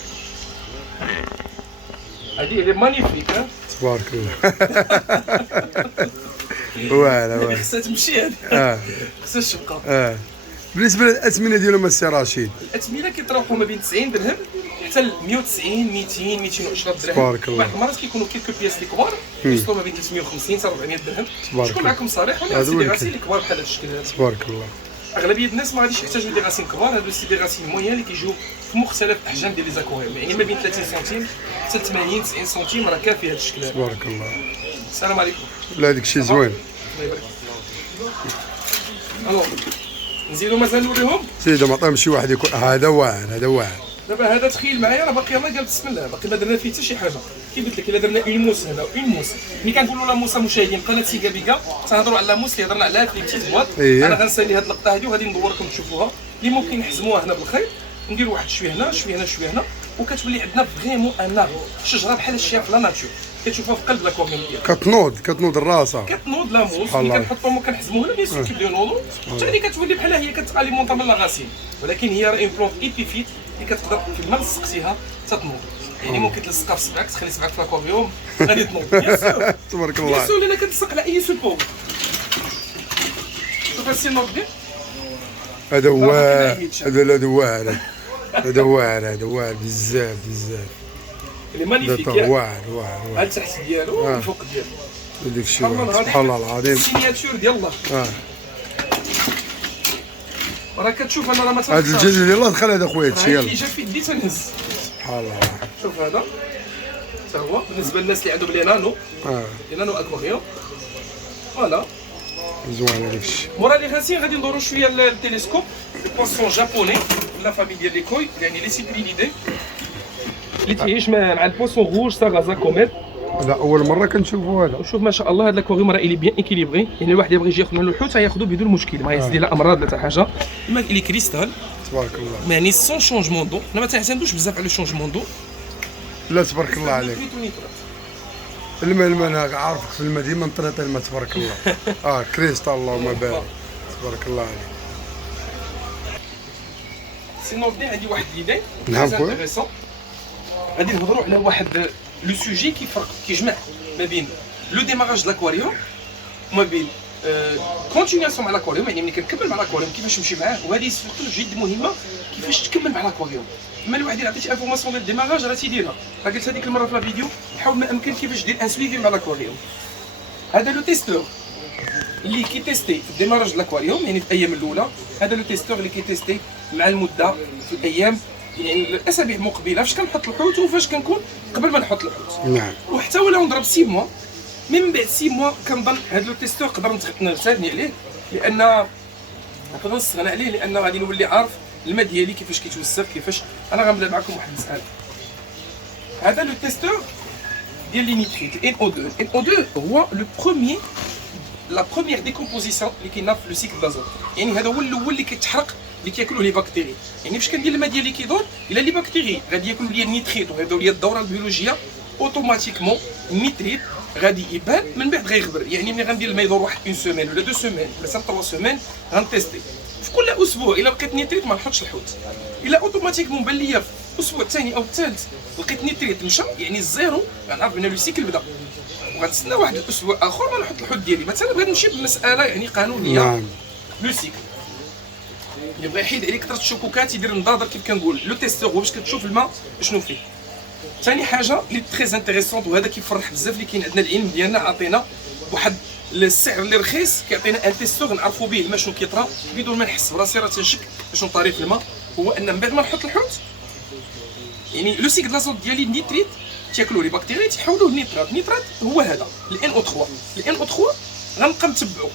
هذه الى مانيفيك. تبارك الله. واعره خصها تمشي هذه. خصها تبقى. بالنسبه للاثمنه ديالهم السي رشيد، الاثمنه كيتراوحوا ما بين 90 درهم حتى ل 190 200 210 درهم. تبارك الله. بعض المرات كيكونوا كيلكو بياس اللي كبار يوصلوا ما بين 350 حتى 400 درهم. شكون معكم صريح؟ انا سي دي غاسين اللي كبار بحال هذا الشكل هذا. تبارك الله. اغلبيه الناس ما غاديش يحتاجوا دي غاسين كبار، هادو سي دي غاسين موين اللي كيجيو في مختلف الاحجام ديال لي زاكواريوم، يعني ما بين 30 سنتيم حتى 80 90 سنتيم راه كافي هذا الشكل هذا. تبارك الله. السلام عليكم. لا هذاك الشيء زوين. الله يبارك. الو نزيدو مازال نوريهم. سيدي ما عطاهم شي واحد يكون هذا واعر هذا واعر. دابا هذا تخيل معايا راه باقي يلاه قال بسم الله، باقي ما درنا فيه حتى شي حاجه. كي قلت لك الا درنا اون موس هنا اون موس، ملي كنقولوا لا موس مشاهدين قناه سيكابيكا تنهضروا على لا موس اللي هضرنا عليها في لي بتيت بواط. انا غنسالي هذه اللقطه هذه وغادي ندوركم تشوفوها، اللي ممكن نحزموها هنا بالخيط، نديروا واحد شويه هنا شويه هنا شويه هنا، وكتولي عندنا فريمون ان شجره بحال الشيا في لا ناتور كتشوفها في قلب لاكواريوم ديالك. كتنوض الراسه، كتنوض لا موس. ملي كنحطوهم وكنحزموه هنا بيان سور كيبداو ينوضوا، حتى اللي كتولي بحال هي كتاليمونطا من لا غاسين، ولكن هي راه اون بلونت ايبيفيت اللي كتقدر كيما لصقتيها تتنوض. يعني ممكن تلصقها في صبعك، تخلي صبعك في لاكواريوم غادي تنوض. بيان سور تبارك الله. بيان سور لأن كتلصق على اي سوبور. شوف هادشي نوض دير هذا هو هذا واعر هذا واعر بزاف اللي مانيفيك. واعر على تحت ديالو الفوق ديالو هذاك الشيء سبحان الله العظيم. السينياتور ديال الله. راه كتشوف انا راه ما هذا الجلد ديال الله دخل هذا خويا هادشي اللي جا في يدي تنهز. سبحان الله. شوف هذا حتى هو بالنسبه للناس اللي عندهم لي نانو لي نانو اكواريوم. فوالا زوين هذاك الشيء. مورا لي غاسين غادي ندورو شويه للتلسكوب البواسون جابوني لا فامي ديال لي كوي، يعني لي سيبرينيدي اللي تعيش مع البواسون روج ساغازا كوميت. لا اول مره كنشوفوا هذا. وشوف ما شاء الله هذا الاكواريوم راه الي بيان ايكيليبري، يعني الواحد يبغي يجي ياخذ منه الحوت ياخذو بدون مشكل، ما يزيد لا امراض لا حتى حاجه. كما الي كريستال تبارك الله، يعني سون شونجمون دو. حنا ما تعتمدوش بزاف على شونجمون دو. لا تبارك الله عليك. الماء انا عارفك في الماء ديما نطريط الماء تبارك الله. كريستال اللهم بارك تبارك الله عليك. سي نوردين عندي واحد ليدين نعم تري خويا. انتريسون. غادي نهضروا على واحد لو سوجي كيفرق كيجمع ما بين لو ديماراج د لاكواريوم وما بين كونتينياسيون مع لاكواريوم، يعني ملي كنكمل مع لاكواريوم كيفاش نمشي معاه، وهذه سورتو جد مهمه كيفاش تكمل مع لاكواريوم. اما الواحد اللي عطيتي انفورماسيون ديال الديماراج راه تيديرها، راه قلت هذيك المره في لا فيديو حاول ما امكن كيفاش دير ان سويفي مع لاكواريوم. هذا لو تيستور اللي كيتيستي في الديماراج د لاكواريوم يعني في الايام الاولى، هذا لو تيستور اللي كيتيستي مع المده في الايام يعني الاسابيع المقبله فاش كنحط الحوت وفاش كنكون قبل ما نحط الحوت. نعم وحتى ولو نضرب 6 موا من بعد 6 موا كنظن هذا لو تيستور نقدر نستغني عليه، لان نقدر نستغنى عليه لان غادي نولي عارف الماء ديالي كيفاش كيتوسخ كيفاش. انا غنبدا معكم واحد المساله. هذا لو تيستور ديال لي نيتريت ان او 2. ان او 2 هو لو بروميير لا بروميير ديكومبوزيسيون اللي كاينه في لو سيكل دازوت، يعني هذا هو الاول اللي كيتحرق اللي كياكلوه لي بكتيري. يعني فاش كندير الماء ديالي كيدور الا لي بكتيري غادي ياكلوا لي النيتريت ويبداو لي الدوره البيولوجيه اوتوماتيكمون النيتريت غادي يبان من بعد غيغبر. يعني ملي غندير الماء يدور واحد اون سيمين ولا 2 سيمين ولا 3 سيمين غنتيستي في كل اسبوع الا لقيت نيتريت ما نحطش الحوت. الا اوتوماتيكمون بان ليا في الاسبوع الثاني او الثالث لقيت نيتريت مشى يعني الزيرو غنعرف بان لو سيكل بدا وغنتسنى واحد الاسبوع اخر ما نحط الحوت ديالي. مثلا بغيت نمشي بمساله يعني قانونيه نعم لو سيكل اللي بغى يحيد عليك كثره الشكوكات يدير النظاظر كيف كنقول لو تيستور هو باش كتشوف الماء شنو فيه. ثاني حاجه اللي تري انتريسونت وهذا كيفرح بزاف اللي كاين عندنا العلم ديالنا عطينا واحد السعر اللي رخيص كيعطينا ان تيستور نعرفوا به الماء شنو كيطرا بدون ما نحس براسي راه تنشك شنو طاري في الماء. هو ان من بعد ما نحط الحوت يعني لو سيكل لازوت ديالي النيتريت تياكلوا لي بكتيريا تيحولوه لنيترات. النيترات هو هذا الان او 3. الان او 3 غنبقى نتبعو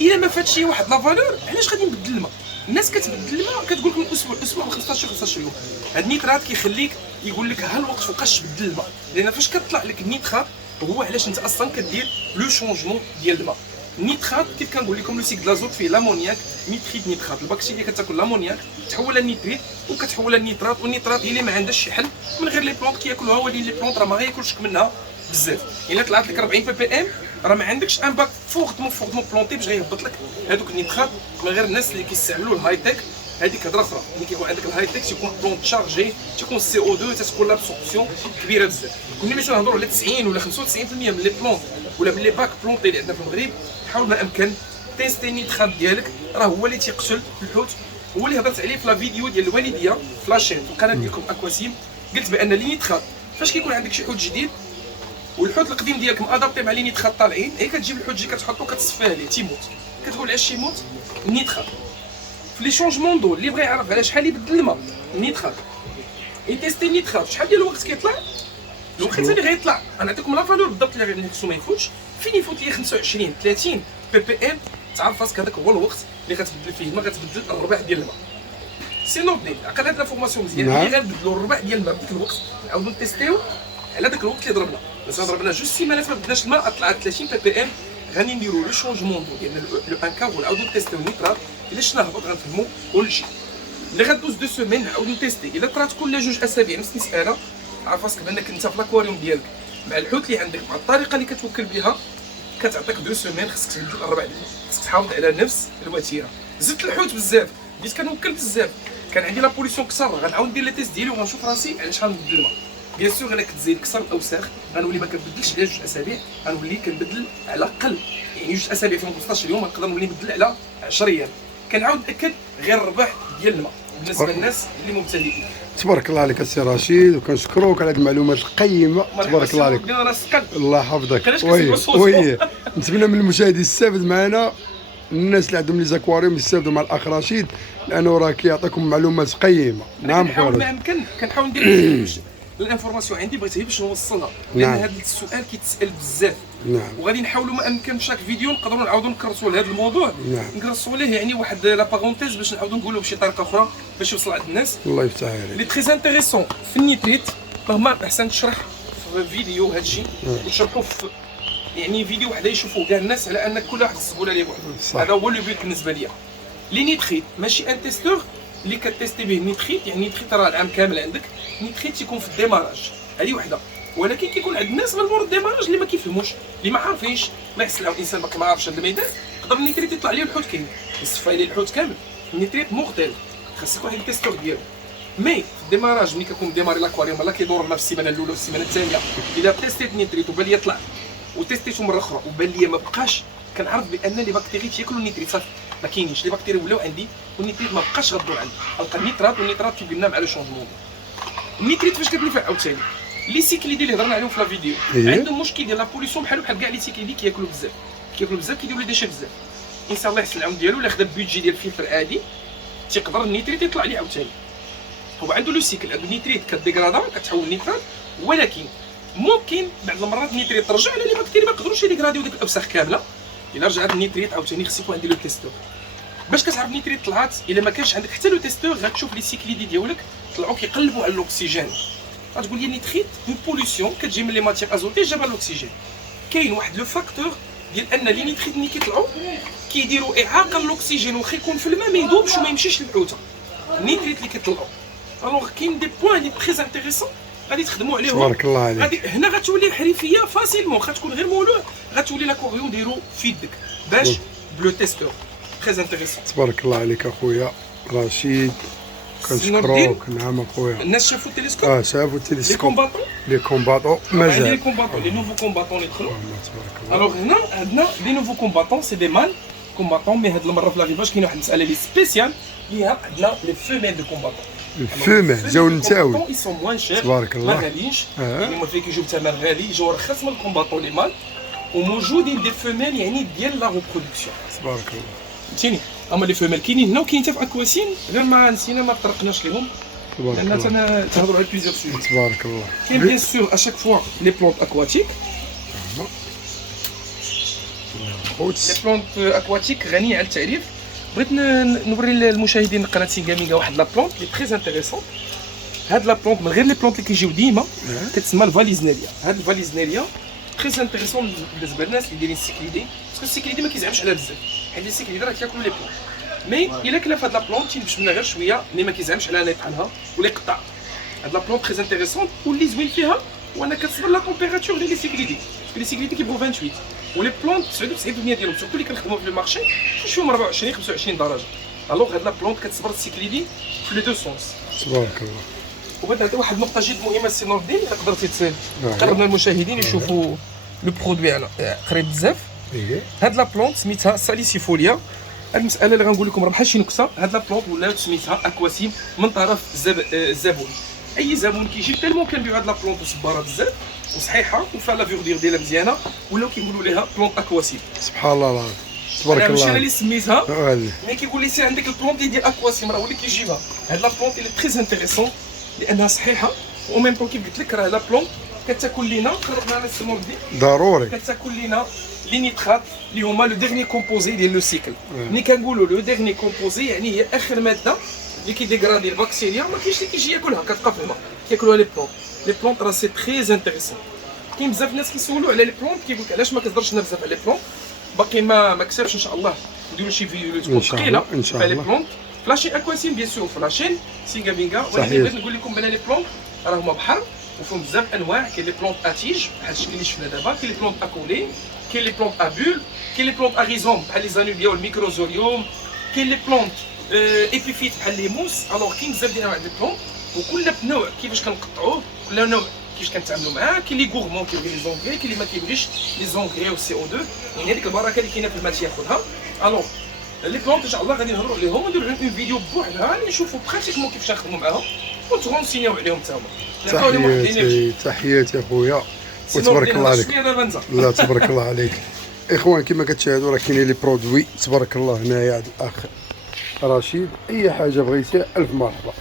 الا ما فاتش شي واحد لا فالور. علاش غادي نبدل الماء؟ الناس كتبدل الماء كتقول لك من اسبوع ل 15 يوم. هاد النيترات كيخليك يقول لك ها الوقت فوقاش تبدل الماء، لان فاش كطلع لك النيترات هو علاش انت اصلا كدير لو شونجمون ديال الماء. النيترات كيف كنقول لكم لو سيكل لازوت فيه لامونياك نيتريت نيترات. البكتيريا كتاكل لامونياك تحولها لنيتريت وكتحولها لنيترات، والنيترات هي اللي ما عندهاش شي حل من غير لي بلونط كياكلوها، ولكن لي بلونط راه ما غاياكلش منها بزاف. الا طلعت لك 40 بي بي ام راه ما عندكش امباكت فورتمون بلونتي باش غيهبط لك هذوك النيترات من غير الناس اللي كيستعملوا الهاي تك. هذيك هضره اخرى ملي كيكون عندك الهاي تك تيكون بلونت شارجي تيكون سي او 2 تتكون لابسوربسيون كبيره بزاف. كنا مثلا نهضروا على 90 ولا 95% من لي بلونت ولا من لي باك بلونتي اللي عندنا في المغرب حاول ما امكن تيستي النيترات ديالك راه هو اللي تيقتل الحوت. هو اللي هضرت عليه في لا فيديو ديال الوالديه في لاشين في القناه ديالكم اكواسيم. قلت بان لي نيترات فاش كيكون عندك شي حوت جديد والحوت القديم ديالك مادابطي مع لي نيترات طالعين هي كتجيب الحوت تجي كتحطو كتصفيه عليه تيموت. كتقول علاش يموت؟ النيترات في لي شونجمون دو اللي بغى يعرف على شحال يبدل الماء النيترات يتيستي النيترات شحال ديال الوقت كيطلع. الوقت اللي غيطلع غنعطيكم لا فالور بالضبط اللي خصو ما يفوتش. فين يفوت لي 25 30 بي بي ام تعرف راسك هذاك هو الوقت اللي غتبدل فيه الماء غتبدل الربع ديال الماء. سي نوردين عقل هاد لافورماسيون مزيان اللي غنبدلوا الربع ديال الماء بديك الوقت نعاودو نتيستيو على داك الوقت اللي ضربنا. مثلا ضربنا جوج سيمانات ما بدناش الماء طلعت 30 بي بي ام غادي نديرو لو شونجمون ديال لو انكا ونعاودو نتيستيو النيترات. الا شنا هبط غنفهمو كلشي. اللي غدوز 2 سيمين نعاودو نتيستي. الا طرات كل جوج اسابيع نفس المساله عارف راسك بانك انت في لاكواريوم ديالك مع الحوت اللي عندك مع الطريقه اللي كتوكل بها كتعطيك 2 سيمين خصك تبدل الربع ديالك. خصك تحافظ على نفس الوتيره. زدت الحوت بزاف بديت كنوكل بزاف كان عندي لا بوليسيون كثر غنعاود ندير لي تيست ديالي وغنشوف راسي علاش غنبدل الماء. بيان سور الا كتزيد كثر الاوساخ غنولي ما كنبدلش على جوج اسابيع غنولي كنبدل على الاقل يعني جوج اسابيع في 15 يوم غنقدر نولي نبدل على 10 ايام. كنعاود ناكد غير الربع ديال الماء بالنسبه للناس اللي مبتدئين. تبارك الله عليك السي رشيد وكنشكروك على هذه المعلومات القيمه. تبارك الله عليك الله يحفظك. وي نتمنى من المشاهدين يستافد معنا الناس اللي عندهم لي زاكواريوم يستافدوا مع الاخ رشيد لانه راه كيعطيكم معلومات قيمه. نعم خويا ما امكن كنحاول ندير الانفورماسيون عندي بغيت باش نوصلها لان هذا السؤال كيتسال بزاف. نعم وغادي نحاولوا ما امكن شاك فيديو نقدروا نعاودوا نكرسوا لهذا الموضوع. نكرسوا ليه يعني واحد لا بارونتيز باش نعاودوا نقولوا بشي طريقه اخرى باش يوصل عند الناس. الله يفتح عليك. اللي تري انتريسون في النيتريت مهما احسن تشرح في فيديو هذا الشيء وتشرحوا في يعني فيديو وحده يشوفوه كاع الناس على ان كل واحد يقول عليه بوحده. هذا هو لو بيت بالنسبه ليا. لي نيتريت ماشي ان تيستور اللي كتيستي به النيتريت يعني النيتريت راه العام كامل عندك. النيتريت تيكون في الديماراج هذه وحده ولكن كيكون عند الناس من مور الديماراج اللي ما كيفهموش اللي ما عارفينش ما يحسلها الانسان باقي ما عارفش هذا الميدان يقدر النيتريت يطلع ليه الحوت كاين يصفى ليه الحوت كامل. النيتريت مغتل خاصك واحد التيستور ديالو. مي في الديماراج ملي كنكون ديماري لاكواريوم لا كيدور لنا في السيمانه الاولى والسيمانه الثانيه الا تيستيت نيتريت وبان لي طلع وتيستيتو مره اخرى وبان لي ما بقاش، كنعرف بان لي باكتيري تياكلوا النيتريت صافي ما كاينينش لي باكتيري ولاو عندي والنيتريت ما بقاش غدور عندي. القى النيترات والنيترات كيبنى مع لو شونجمون. النيتريت فاش كتنفع عاوتاني لي سيكليدي اللي هضرنا عليهم في لا فيديو عندهم مشكل ديال لا بوليسيون بحال كاع لي سيكليدي كياكلوا بزاف كيديروا لي ديشي بزاف. الانسان الله يحسن العون ديالو الا خدا بيدجي ديال الفلتر عادي تيقدر النيتريت يطلع ليه عاوتاني. هو عنده لو سيكل، عنده النيتريت كديغرادا كتحول النيترات، ولكن ممكن بعض المرات النيتريت ترجع على لي باكتيري ما يقدروش يديغراديو ديك الاوساخ كامله. الا رجعت النيتريت عاوتاني خصك يكون عندي لو تيستور باش كتعرف النيتريت طلعت. الا ما كانش عندك حتى لو تيستور غتشوف لي سيكليدي ديالك طلعوا كيقلبوا على الاكسجين. غتقول لي النيتريت اون بوليسيون كتجي من لي ماتيير ازوتي جابها الاكسجين. كاين واحد لو فاكتور ديال ان لي نيتريت ملي كيطلعوا كيديروا اعاقه للاكسجين واخا يكون في الماء ما يذوبش وما يمشيش للحوته. النيتريت اللي كيطلعوا الوغ كاين دي بوين لي تري انتريسون غادي تخدموا عليهم. تبارك الله عليك. غادي هنا غتولي حرفيه فاسيلمون، غتكون غير مولوع غتولي لاكوريون ديرو في يدك باش بلو تيستور تري انتريسون. تبارك الله عليك اخويا رشيد، كنشكروك. نعم اخويا. الناس شافوا التلسكوب شافوا لي التلسكوب كومباتون لي كومباتون مازال لي كومباتون لي نوفو كومباتون اللي دخلوا. تبارك الله. الوغ هنا عندنا لي نوفو كومباتون سي دي مان كومباتون. مي هاد المره في لافيفاج كاين واحد المساله لي سبيسيال ليها عندنا لي فيميل دو كومباتون. الفيميل جاو نتاوي ils sont moins chers تبارك الله. ما غاليينش يعني هما فيه كيجيو بثمن غالي، يجيو رخص من الكومباتون لي مان وموجودين دي فيميل يعني ديال لا ريبرودكسيون. تبارك الله. فهمتيني اما لي فيميل كاينين هنا وكاين حتى في اكواسين غير ما نسينا ما طرقناش ليهم تبارك لان الله. تنهضروا على بليزيور سوجي. تبارك الله. كاين بيان سور اشاك فوا لي بلونت اكواتيك. لي بلونت اكواتيك غنيه على التعريف. بغيت نوري للمشاهدين قناه سينغامينغا واحد لا بلونت لي تري انتريسون. هاد لا بلونت من غير لي بلونت اللي كيجيو ديما كتسمى الفاليزنيريا. هاد الفاليزنيريا تري انتريسون بالنسبه للناس اللي دايرين السيكليدي باسكو السيكليدي ما كيزعمش عليها بزاف حيت السيكليدي راه كياكلوا لي بلونت. مي الا كلا في هاد لا بلونت تينبش منها غير شويه اللي ما كيزعمش عليها لا يطحنها ولا يقطع. هاد لا بلونت تري انتريسون واللي زوين فيها هو انها كتصبر لا تمبيراتور ديال لي سيكليدي باسكو لي سيكليدي كيبغوا 28 ولي بلونت 99% ديالهم سورتو اللي كنخدموا في المارشي كيشوفوا 24 25 درجه. الوغ هاد لا بلونت كتصبر السيكليدي في لي دو سونس. تبارك الله. وبعد هذا واحد النقطه جد مهمه السي نور الدين الا قدرتي تقربنا المشاهدين يشوفوا لو برودوي على قريب بزاف. هاد لا بلونت سميتها ساليسيفوليا. المساله اللي غنقول لكم راه بحال شي نكته. هاد لا بلونت ولاات سميتها اكواسيم من طرف الزبون. اي زبون كيجي تالمون كنبيعوا هاد لا بلونت وصباره بزاف وصحيحه وفيها لا فيغدير ديالها مزيانه ولاو كيقولوا ليها بلونت اكواسيم. سبحان الله العظيم. تبارك انا ماشي الله. انا اللي سميتها غالي. مي كيقول لي سي عندك البلونت ديال اكواسيم راه هو اللي كيجيبها. هاد لا بلونت اللي تري انتريسون لانها صحيحه و ميم طون كيف قلت لك راه لا بلونت كتاكل لينا قرب معنا السي نور الدين ضروري. كتاكل لينا لي نيترات اللي هما لو ديرني كومبوزي ديال لو سيكل. ملي كنقولوا لو ديرني كومبوزي يعني هي اخر ماده اللي كيديغرادي البكتيريا ما كاينش اللي كيجي ياكلها كتبقى في الماء كياكلوها لي بلونت. لي بلونت راه سي تري انتريسون. كاين بزاف الناس كيسولوا على لي بلونت كيقول لك علاش ما كتهضرش لنا بزاف على لي بلونت. باقي ما كسبش ان شاء الله نديروا شي فيديو تكون ثقيله على لي بلونت. فلاشين اكواسيم بيان سور فلاشين سينغامينغا. ولكن بغيت نقول لكم بان لي بلونت راه هما بحر وفيهم بزاف انواع. كاين لي بلونت اتيج بحال الشكل اللي شفنا دابا، كاين لي بلونت اكولي، كاين لي بلونت ابول، كاين لي بلونت اغيزوم بحال لي زانوبيا والميكروزوريوم، كاين لي بلونت ايبيفيت بحال لي موس. الوغ كاين بزاف ديال انواع لي بلونت وكل بنوع كيفاش كنقطعوه كل نوع كيفاش كنتعاملوا معاه. كاين لي غورمون كيبغي لي زونغري، كاين اللي ما كيبغيش لي زونغري و سي او 2 يعني هذيك البركه اللي كاينه في الماء تياخذها. الوغ لي بلونت ان شاء الله غادي نهضروا عليهم ونديروا لهم فيديو بوحدها نشوفوا براتيكمون كيفاش نخدموا معاهم وتغونسينيو عليهم حتى هما. تحياتي اخويا وتبارك الله عليك. لا تبارك الله عليك. اخوان كما كتشاهدوا راه كاينين لي برودوي تبارك الله هنايا عند الاخ رشيد. اي حاجه بغيتيها الف مرحبا.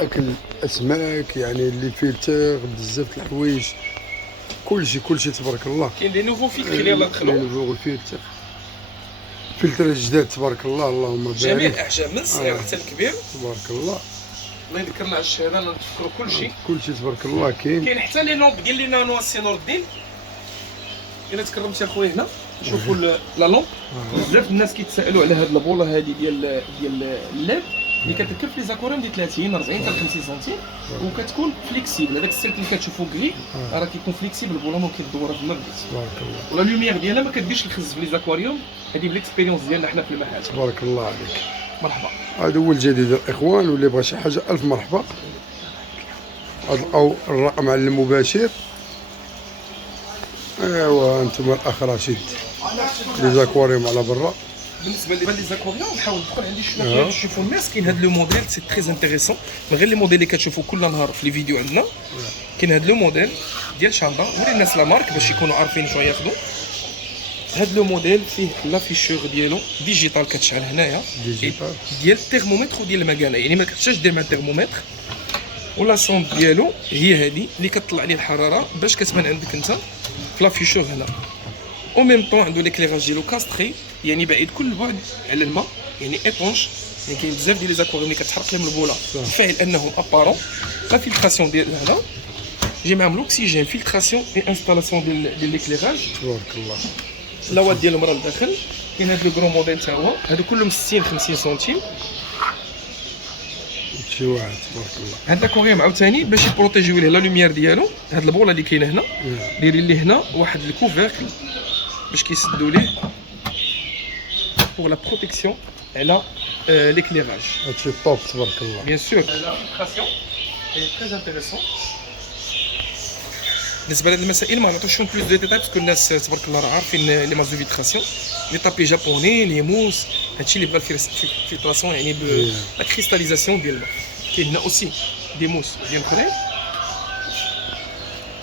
اكل اسماك يعني اللي فلتر بزاف د الحوايج كلشي تبارك الله. كاين دي نوفو فيلتر اللي يلاه دخلوا نوفو فلتر جداد تبارك الله. اللهم بارك. جميع الاحجام من الصغير حتى الكبير تبارك الله. الله يذكرنا على الشهاده نذكروا كلشي تبارك الله. كاين حتى لي لومب ديال لي نانو السي نور الدين. الا تكرمتي اخويا هنا شوفوا لا لومب. بزاف الناس كيتسائلوا على هاد البوله هادي ديال اللاب اللي كتركب في لي زاكوريوم ديال 30 40 حتى 50 سنتيم وكتكون فليكسيبل. هذاك السلك اللي كتشوفوا كري راه كيكون فليكسيبل البوله ما كيدور في الماء تبارك الله. ولا لوميير ديالها ما كتبغيش تخز في لي زاكوريوم. هذه باليكسبيريونس ديالنا حنا في المحل. تبارك الله عليك. مرحبا. هذا هو الجديد الاخوان، واللي بغى شي حاجه الف مرحبا. تلقاو الرقم على المباشر. ايوا انتم الاخ رشيد لي زاكواريوم على برا. بالنسبه لي زاكوريوم نحاول ندخل عندي شويه نشوفوا الناس. كاين هذا لو موديل سي تري انتريسون، من غير لي موديل اللي كتشوفوا كل نهار في لي فيديو عندنا. كاين هذا لو موديل ديال شاندا، وري الناس لا مارك باش يكونوا عارفين شنو ياخذوا. هذا لو موديل فيه لافيشور ديالو ديجيتال كتشعل هنايا ديجيتال ديال الترمومتر وديال المكانه، يعني ما كتحتاجش دير مع الترمومتر. ولا سوند ديالو هي هذه اللي كتطلع عليه الحراره باش كتبان عندك انت في لافيشور هنا. او ميم طون عنده ليكليراج ديالو كاستري، يعني بعيد كل بعد على الماء، يعني ايبونج. يعني كاين بزاف ديال لي زاكواريوم اللي كتحرق لهم البوله فاعل انهم ابارون. لا فيلتراسيون ديال هذا جي معاهم لوكسيجين، فيلتراسيون اي انستالاسيون ديال ليكليراج. تبارك الله. لاوات ديالهم راه لداخل. كاين هذا لو كرون موديل تا هو، هادو كلهم 60 50 سنتيم. شي واحد تبارك الله. هاد لاكوريوم عاوتاني باش يبروتيجيو ليه لا لوميير ديالو. هاد البوله اللي كاينه هنا دايرين ليه هنا واحد الكوفركل باش كيسدوا ليه بور لا بروتيكسيون على ليكليراج. هادشي طوب تبارك الله. بيان سور لا فيلتراسيون هي تري انتريسون. بالنسبه لهاد المسائل ما نعطيوش بلوس دو ديتاي باسكو الناس تبارك الله راه عارفين لي ماز دو فيلتراسيون، لي طابي جابوني، لي موس، هادشي اللي بغا الفيلتراسيون يعني لا كريستاليزاسيون ديال الماء. كاين هنا اوسي دي موس ديال الخريف.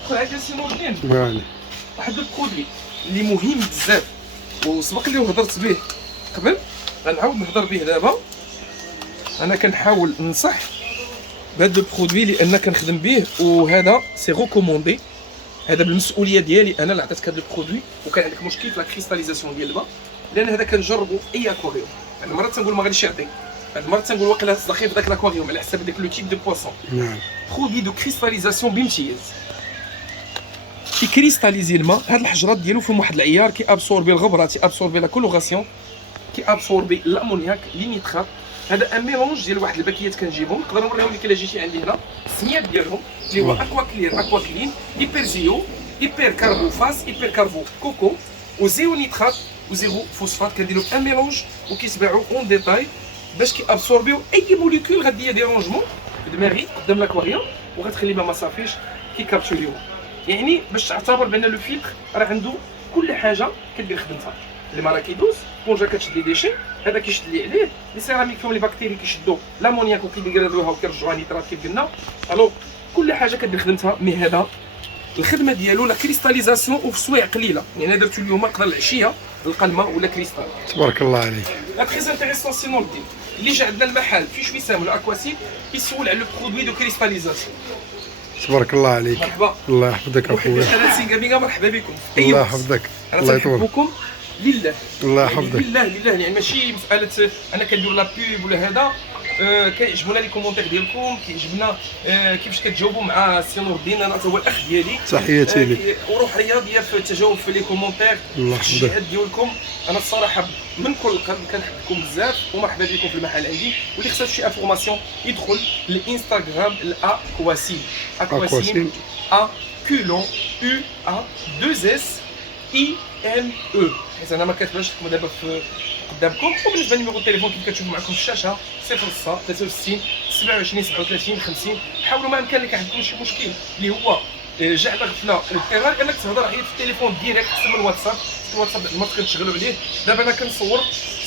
هذا سي موديل يعني واحد البرودوي اللي مهم بزاف وسبق لي وهضرت به قبل، غنعاود نهضر به دابا. انا كنحاول ننصح بهذا البرودوي لان كنخدم به، وهذا سي ريكوموندي. هذا بالمسؤوليه ديالي انا اللي عطيتك هذا البرودوي. وكان عندك مشكل في لا كريستاليزاسيون ديال الماء، لان هذا كنجربو في اي اكواريوم. هاد المره تنقول ما غاديش يعطي، هاد المره تنقول واقيلا صدقي في داك الاكواريوم على حساب داك لو تيب دو بواسون. نعم برودوي دو كريستاليزاسيون بامتياز. كيكريستاليزي الماء. هاد الحجرات ديالو فيهم واحد العيار كي ابسوربي الغبره، تي ابسوربي لا كولوراسيون، كي ابسوربي الامونياك، لي نيترات. هذا ان ميلونج ديال واحد الباكيات كنجيبهم، نقدر نوريهم لك الا جيتي عندي هنا. السميات ديالهم اللي هو اكوا كلير، اكوا كلين، هيبر زيو، هيبر كاربوفاس، هيبر كاربو كوكو، وزيرو نيترات وزيرو فوسفات. كنديرو ان ميلونج وكيتباعوا اون ديتاي باش كي ابسوربيو اي موليكول غادي ديرونجمون في دماغي قدام الاكواريوم، وغتخلي ما صافيش كيكابتوريو. يعني باش تعتبر بان لو فيلتر راه عنده كل حاجه كدير خدمتها. الماء راه كيدوز، طونجا كتشد لي ديشي، هذا كيشد لي عليه، لي سيراميك فيهم لي بكتيري كيشدوا لامونياك وكيديغرادوها وكيرجعوها نيترات كيف قلنا. الوغ كل حاجه كدير خدمتها. مي هذا الخدمه ديالو لا كريستاليزاسيون وفي سوايع قليله، يعني انا درتو اليوم نقدر العشيه نلقى الماء ولا كريستال. تبارك الله عليك. لا تري انتريسون. سينون الدين اللي جا عندنا المحل في شويسام ولا اكواسيل يسول على لو برودوي دو كريستاليزاسيون. تبارك الله عليك. مرحبا. الله يحفظك اخويا. قناه سينغاميغا مرحبا بكم. الله يحفظك. الله يطول. يحفظكم لله. الله يحفظك. لله يعني ماشي مساله انا كندير لا بوب ولا هذا. كيعجبونا لي كومونتير ديالكم، كيعجبنا كيفاش كتجاوبوا مع السي نور الدين. انا هو الاخ ديالي، تحياتي لك. وروح رياضيه في التجاوب في لي كومونتير، الله في يحفظك. التشجيعات ديالكم. انا الصراحه من كل القلب كنحبكم بزاف، ومرحبا بكم في المحل عندي. واللي خصها شي انفورماسيون يدخل للانستغرام الاكواسيل. اكواسيل ا كولون او ا 2 اس اي ام او، حيت انا ما كاتباش لكم دابا في قدامكم. وبالنسبه لنيميرو التليفون كيف كتشوفوا معكم في الشاشه 06 63 27 50. حاولوا ما امكن لك عندكم شي مشكل اللي هو جعل غفله واضطرار انك تهضر عيط في التليفون ديريكت من الواتساب. الواتساب ما كنشغلوا عليه. دابا انا كنصور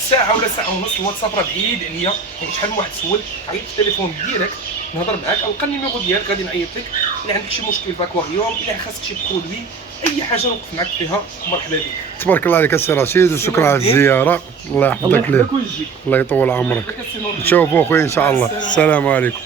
ساعه ولا ساعه ونص، الواتساب راه بعيد عليا، يعني شحال من واحد سول عيط في التليفون ديريكت نهضر معاك، القى النيميرو ديالك غادي نعيط لك. الا عندك شي مشكل في اكواريوم، الا خاصك شي برودوي، اي حاجه نوقف معاك فيها، مرحبا بك. تبارك الله عليك السي رشيد، وشكرا على الزياره. الله يحفظك ليه. الله يطول عمرك. نشوفوا اخويا ان شاء الله. السلام عليكم.